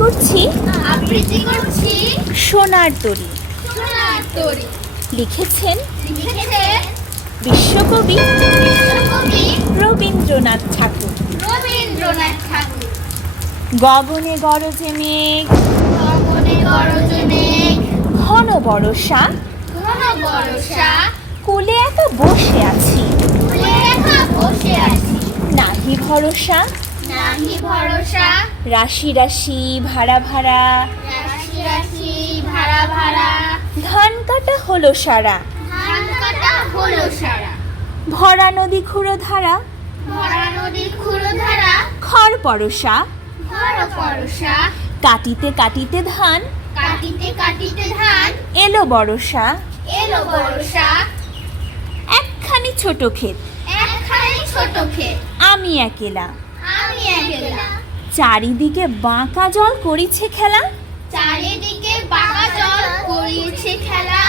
করছি আবৃত্তি করছি সোনার তরী সোনার তরী লিখেছেন লিখেছে বিশ্বকবি বিশ্বকবি রবীন্দ্রনাথ ঠাকুর। রবীন্দ্রনাথ ঠাকুর। গগনে গরজে মেঘ গগনে গরজে মেঘ। ঘন বরষা ঘন বর্ষা। কোলে একা বসে আছি। ফুলে একা বসে আছি। নাহি ভরসা নাহি ভরসা। রাশি রাশি ভাড়া ভাড়া। রাশি রাশি ভাড়া ভাড়া। ধান কাটা হলো সারা। ধান কাটা হলো সারা। ভরা নদী খুঁড়ো ধারা। ভরা নদীর খুঁড়ো ধারা। খড় পরশা ভর পরশা কাটিতে কাটিতে ধান। কাটিতে কাটিতে ধান। এলো বরষা এলো বর্ষা একখানি ছোট ক্ষেত। একখানি ছোট ক্ষেত। আমি একলা। চারিদিকে বাঁকা জল করিছে খেলা। চারিদিকে বাঁকা জল করিয়েছে খেলা।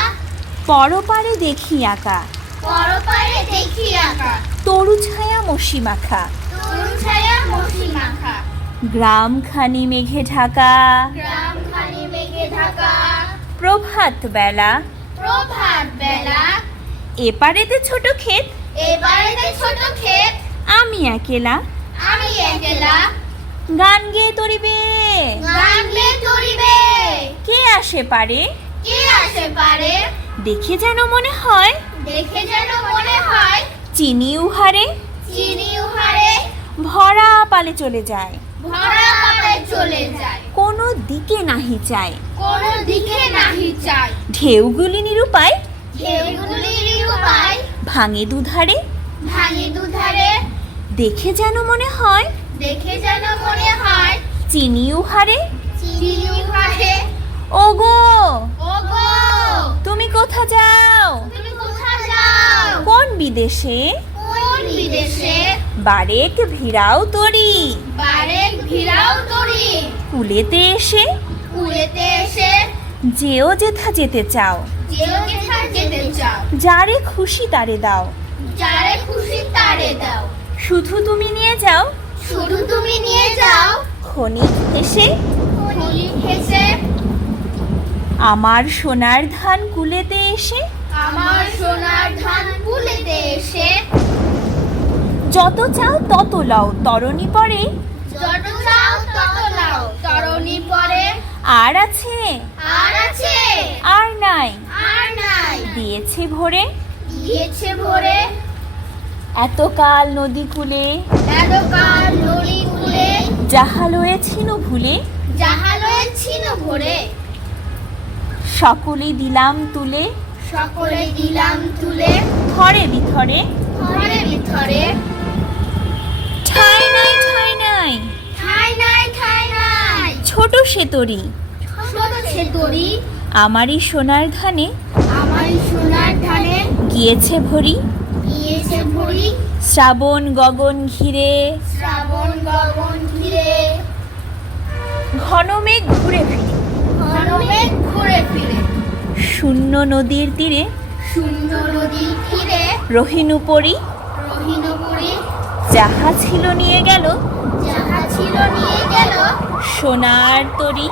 পরপারে দেখি আঁকা পরপারে দেখি আঁকা তরু ছায়া মসি মাখা। তরু ছায়া মসি মাখা। গ্রাম খানি মেঘে ঢাকা। গ্রাম খানি মেঘে ঢাকা। প্রভাত বেলা। প্রভাত বেলা। এপারেতে ছোট ক্ষেত। এবারে ছোট ক্ষেত। আমি একেলা। আমি একলা গান গেয়ে তরিবে। গান গে তরিবে। কে আসে পারে? কে আসে পারে? দেখে যেন মনে হয়। দেখে যেন মনে হয়। চিনি উহারে চিনি উহারে ভরা পালে চলে যায়। ভরা পাতায় চলে যায়। কোনো দিকে নাহি চায়। কোনো দিকে নাহি চাই ঢেউগুলি নিরুপায়। ঢেউগুলির উপায় ভাঙে দুধারে। ভাঙে দুধারে। দেখে যেন মনে হয়? দেখে যেন মনে হয় চিনি উহারে চিনি উহারে ওগো! ওগো! তুমি কোথা যাও? তুমি কোথায় যাও? কোন বিদেশে? কোন বিদেশে? বারেক ভিড়াও তরি। বারেক ভিড়াও তরি। কুলেতে এসে? কুয়েতে এসে? যেও যেথা যেতে চাও। যেও কোথায় যেতে চাও। যারে খুশি তারে দাও। যারে খুশি তারে দাও। শুধু তুমি নিয়ে যাও। শুধু তুমি নিয়ে যাও। ক্ষণিক এসে খনি হেসে। আমার সোনার ধান কুলেতে এসে। আমার সোনার ধান কুলেতে এসে। যত চাও তত লও তরণী পরে। যত চাও তত নাও তরণী পরে। আর আছে। আর আছে। আর নাই। আর নাই। দিয়েছে ভরে। দিয়েছে ভরে। এতকাল নদী কুলে এতকাল নলি কুলে যাহা লয়েছিল ভুলে জাহালয়ে ছিল ভরে। সকলে দিলাম তুলে সকলে দিলাম তুলে থরে বিথরে। ঘরে ভিতরে ঠাই নাই ঠাই নাই। ঠাই নাই ঠাই নাই। ছোট সে তরি। ছোট সে তরি। আমারই সোনার ধানে আমারই সোনার ধানে গিয়েছে ভরি। গিয়েছে শ্রাবণ গগন ঘিরে। শ্রাবণ গগন ঘিরে। ঘন মেঘ ঘুরে ফিরে। ঘনমে ঘুরে ফিরে। শূন্য নদীর তীরে। শূন্য নদী তীরে। রহিনুপরি রহিনপুরি যাহা ছিল নিয়ে গেল। যাহা ছিল নিয়ে গেল। সোনার তরি।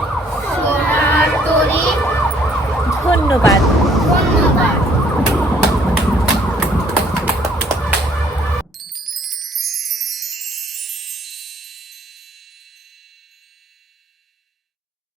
সোনার তরি। ধন্যবাদ। ধন্যবাদ।